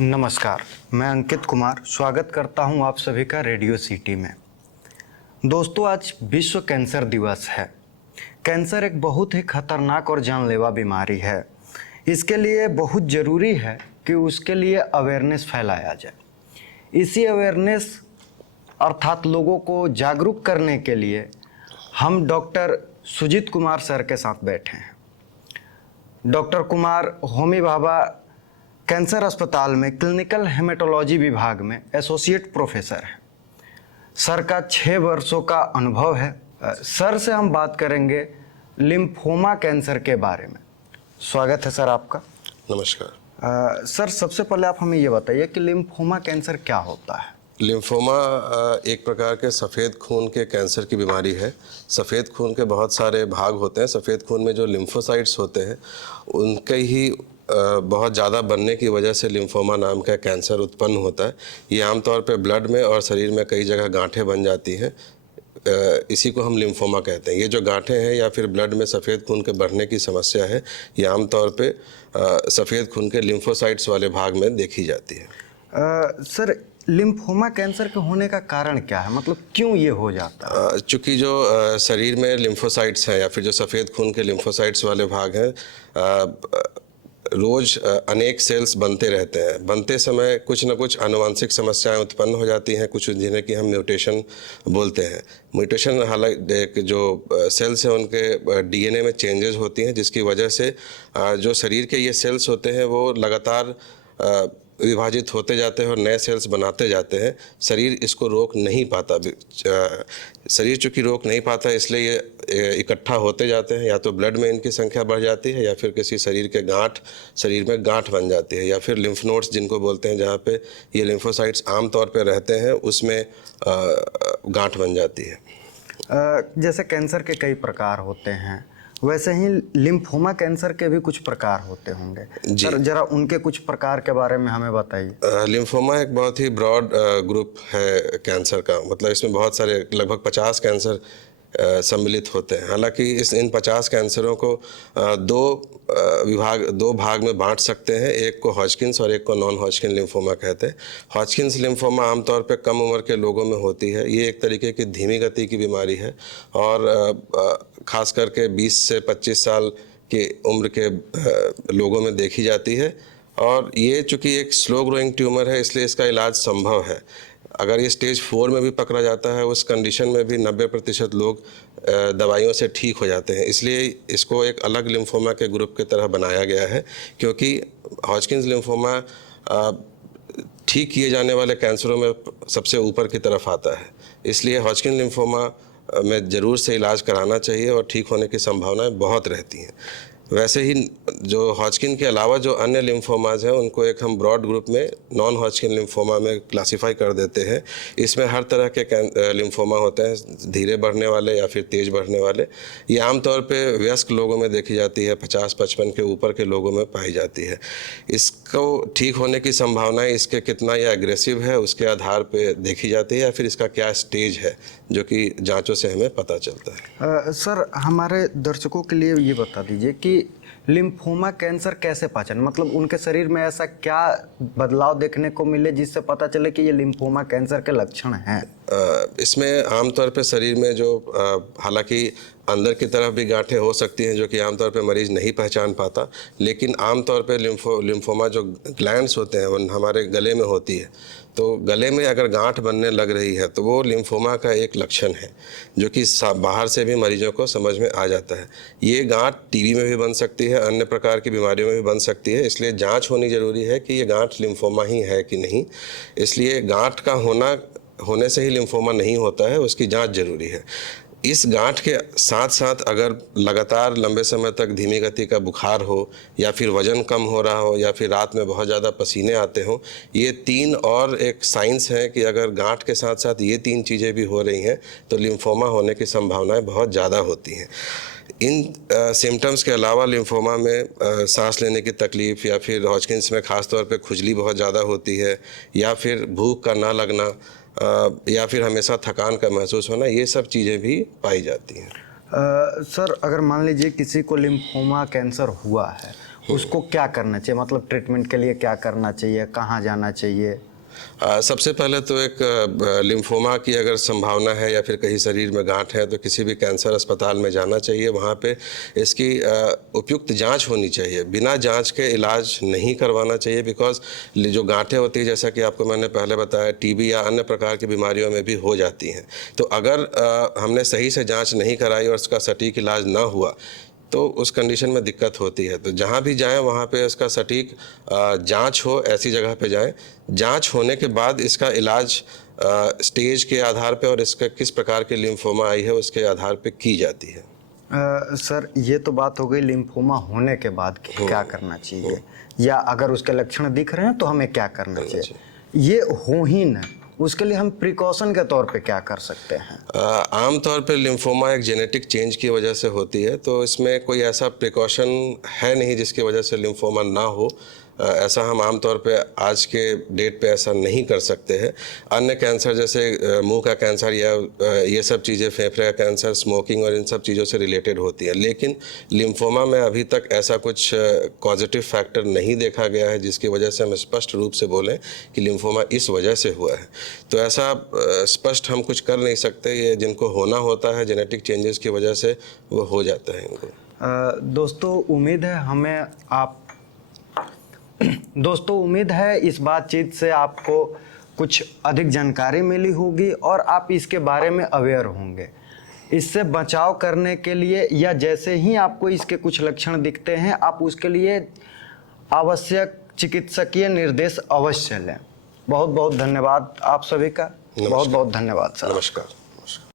नमस्कार, मैं अंकित कुमार स्वागत करता हूं आप सभी का रेडियो सिटी में। दोस्तों, आज विश्व कैंसर दिवस है। कैंसर एक बहुत ही खतरनाक और जानलेवा बीमारी है। इसके लिए बहुत ज़रूरी है कि उसके लिए अवेयरनेस फैलाया जाए। इसी अवेयरनेस अर्थात लोगों को जागरूक करने के लिए हम डॉक्टर सुजीत कुमार सर के साथ बैठे हैं। डॉक्टर कुमार होमी भाभा कैंसर अस्पताल में क्लिनिकल हेमेटोलॉजी विभाग में एसोसिएट प्रोफेसर है। सर का 6 वर्षों का अनुभव है। सर से हम बात करेंगे लिम्फोमा कैंसर के बारे में। स्वागत है सर आपका। नमस्कार। सर, सबसे पहले आप हमें ये बताइए कि लिम्फोमा कैंसर क्या होता है। लिम्फोमा एक प्रकार के सफ़ेद खून के कैंसर की बीमारी है। सफ़ेद खून के बहुत सारे भाग होते हैं। सफ़ेद खून में जो लिम्फोसाइट्स होते हैं उनके ही बहुत ज़्यादा बनने की वजह से लिम्फोमा नाम का कैंसर उत्पन्न होता है। ये आमतौर पे ब्लड में और शरीर में कई जगह गांठें बन जाती हैं। इसी को हम लिम्फोमा कहते हैं। ये जो गांठें हैं या फिर ब्लड में सफ़ेद खून के बढ़ने की समस्या है, ये आमतौर पे सफ़ेद खून के लिम्फोसाइट्स वाले भाग में देखी जाती है। सर, लिम्फोमा कैंसर के होने का कारण क्या है, मतलब क्यों ये हो जाता है? चूँकि जो शरीर में लिम्फोसाइट्स हैं या फिर जो सफ़ेद खून के लिम्फोसाइट्स वाले भाग हैं, रोज़ अनेक सेल्स बनते रहते हैं। बनते समय कुछ न कुछ आनुवंशिक समस्याएं उत्पन्न हो जाती हैं, कुछ जिन्हें कि हम म्यूटेशन बोलते हैं। म्यूटेशन हालांकि जो सेल्स हैं उनके डीएनए में चेंजेस होती हैं, जिसकी वजह से जो शरीर के ये सेल्स होते हैं वो लगातार विभाजित होते जाते हैं और नए सेल्स बनाते जाते हैं। शरीर इसको रोक नहीं पाता। शरीर चूँकि रोक नहीं पाता, इसलिए ये इकट्ठा होते जाते हैं। या तो ब्लड में इनकी संख्या बढ़ जाती है या फिर किसी शरीर में गांठ बन जाती है, या फिर लिम्फ नोड्स जिनको बोलते हैं, जहाँ पे ये लिम्फोसाइट्स आमतौर पे रहते हैं, उसमें गांठ बन जाती है। जैसे कैंसर के कई प्रकार होते हैं, वैसे ही लिम्फोमा कैंसर के भी कुछ प्रकार होते होंगे। सर, जरा उनके कुछ प्रकार के बारे में हमें बताइए। लिम्फोमा एक बहुत ही ब्रॉड ग्रुप है कैंसर का। मतलब इसमें बहुत सारे लगभग 50 कैंसर सम्मिलित होते हैं। हालांकि इन 50 कैंसरों को दो भाग में बांट सकते हैं। एक को हॉजकिंस और एक को नॉन हॉजकिन लिम्फोमा कहते हैं। हॉजकिंस लिम्फोमा आमतौर पर कम उम्र के लोगों में होती है। ये एक तरीके की धीमी गति की बीमारी है और ख़ास करके 20 से 25 साल के उम्र के लोगों में देखी जाती है। और ये चूँकि एक स्लो ग्रोइंग ट्यूमर है, इसलिए इसका इलाज संभव है। अगर ये स्टेज 4 में भी पकड़ा जाता है, उस कंडीशन में भी 90% लोग दवाइयों से ठीक हो जाते हैं। इसलिए इसको एक अलग लिम्फोमा के ग्रुप की तरह बनाया गया है, क्योंकि हॉजकिंस लिम्फोमा ठीक किए जाने वाले कैंसरों में सबसे ऊपर की तरफ आता है। इसलिए हॉजकिन लिम्फोमा में ज़रूर से इलाज कराना चाहिए और ठीक होने की संभावनाएं बहुत रहती हैं। वैसे ही जो हॉजकिन के अलावा जो अन्य लिम्फोमाज हैं, उनको एक हम ब्रॉड ग्रुप में नॉन हॉजकिन लिम्फोमा में क्लासिफाई कर देते हैं। इसमें हर तरह के लिम्फोमा होते हैं, धीरे बढ़ने वाले या फिर तेज़ बढ़ने वाले। ये आमतौर पे वयस्क लोगों में देखी जाती है, 50-55 के ऊपर के लोगों में पाई जाती है। इसको ठीक होने की संभावनाएं इसके कितना ये एग्रेसिव है उसके आधार पर देखी जाती है, या फिर इसका क्या स्टेज है, जो कि जाँचों से हमें पता चलता है। सर, हमारे दर्शकों के लिए ये बता दीजिए कि लिम्फोमा कैंसर कैसे पहचान, मतलब उनके शरीर में ऐसा क्या बदलाव देखने को मिले जिससे पता चले कि ये लिम्फोमा कैंसर के लक्षण हैं। इसमें आमतौर पे शरीर में जो हालांकि अंदर की तरफ भी गांठें हो सकती हैं, जो कि आमतौर पे मरीज़ नहीं पहचान पाता, लेकिन आमतौर पे लिम्फोमा जो ग्लैंड्स होते हैं वो हमारे गले में होती है। तो गले में अगर गांठ बनने लग रही है तो वो लिम्फोमा का एक लक्षण है, जो कि बाहर से भी मरीजों को समझ में आ जाता है। ये गांठ टीबी में भी बन सकती है, अन्य प्रकार की बीमारियों में भी बन सकती है। इसलिए जाँच होनी ज़रूरी है कि ये गांठ लिम्फोमा ही है कि नहीं। इसलिए गांठ का होने से ही लिम्फोमा नहीं होता है, उसकी जांच जरूरी है। इस गांठ के साथ साथ अगर लगातार लंबे समय तक धीमी गति का बुखार हो, या फिर वज़न कम हो रहा हो, या फिर रात में बहुत ज़्यादा पसीने आते हों, ये 3 और एक साइंस हैं कि अगर गांठ के साथ साथ ये 3 चीज़ें भी हो रही हैं तो लिम्फोमा होने की संभावनाएं बहुत ज़्यादा होती हैं। इन सिम्टम्स के अलावा लिम्फोमा में सांस लेने की तकलीफ़, या फिर हॉजकिंस में ख़ास तौर पे खुजली बहुत ज़्यादा होती है, या फिर भूख का ना लगना, या फिर हमेशा थकान का महसूस होना, ये सब चीज़ें भी पाई जाती हैं। सर, अगर मान लीजिए किसी को लिम्फोमा कैंसर हुआ है, उसको क्या करना चाहिए, मतलब ट्रीटमेंट के लिए क्या करना चाहिए, कहाँ जाना चाहिए? सबसे पहले तो एक लिम्फोमा की अगर संभावना है या फिर कहीं शरीर में गांठ है तो किसी भी कैंसर अस्पताल में जाना चाहिए। वहाँ पे इसकी उपयुक्त जांच होनी चाहिए। बिना जांच के इलाज नहीं करवाना चाहिए, बिकॉज जो गांठें होती है, जैसा कि आपको मैंने पहले बताया, टीबी या अन्य प्रकार की बीमारियों में भी हो जाती हैं। तो अगर हमने सही से जाँच नहीं कराई और उसका सटीक इलाज ना हुआ तो उस कंडीशन में दिक्कत होती है। तो जहाँ भी जाएं वहाँ पे इसका सटीक जांच हो, ऐसी जगह पे जाएं। जांच होने के बाद इसका इलाज स्टेज के आधार पे और इसका किस प्रकार की लिम्फोमा आई है उसके आधार पे की जाती है। सर, ये तो बात हो गई लिम्फोमा होने के बाद क्या करना चाहिए, या अगर उसके लक्षण दिख रहे हैं तो हमें क्या करना चाहिए। ये हो ही न, उसके लिए हम प्रिकॉशन के तौर पे क्या कर सकते हैं? आमतौर पे लिम्फोमा एक जेनेटिक चेंज की वजह से होती है, तो इसमें कोई ऐसा प्रिकॉशन है नहीं जिसकी वजह से लिम्फोमा ना हो। ऐसा हम आमतौर पे आज के डेट पे ऐसा नहीं कर सकते हैं। अन्य कैंसर जैसे मुंह का कैंसर या ये सब चीज़ें, फेफड़े का कैंसर, स्मोकिंग और इन सब चीज़ों से रिलेटेड होती है, लेकिन लिम्फोमा में अभी तक ऐसा कुछ पॉजिटिव फैक्टर नहीं देखा गया है जिसकी वजह से हम स्पष्ट रूप से बोलें कि लिम्फोमा इस वजह से हुआ है। तो ऐसा स्पष्ट हम कुछ कर नहीं सकते। ये जिनको होना होता है जेनेटिक चेंजेस की वजह से, वो हो जाता है इनको। दोस्तों उम्मीद है इस बातचीत से आपको कुछ अधिक जानकारी मिली होगी और आप इसके बारे में अवेयर होंगे। इससे बचाव करने के लिए या जैसे ही आपको इसके कुछ लक्षण दिखते हैं, आप उसके लिए आवश्यक चिकित्सकीय निर्देश अवश्य लें। बहुत बहुत धन्यवाद आप सभी का। बहुत बहुत धन्यवाद सर। नमस्कार।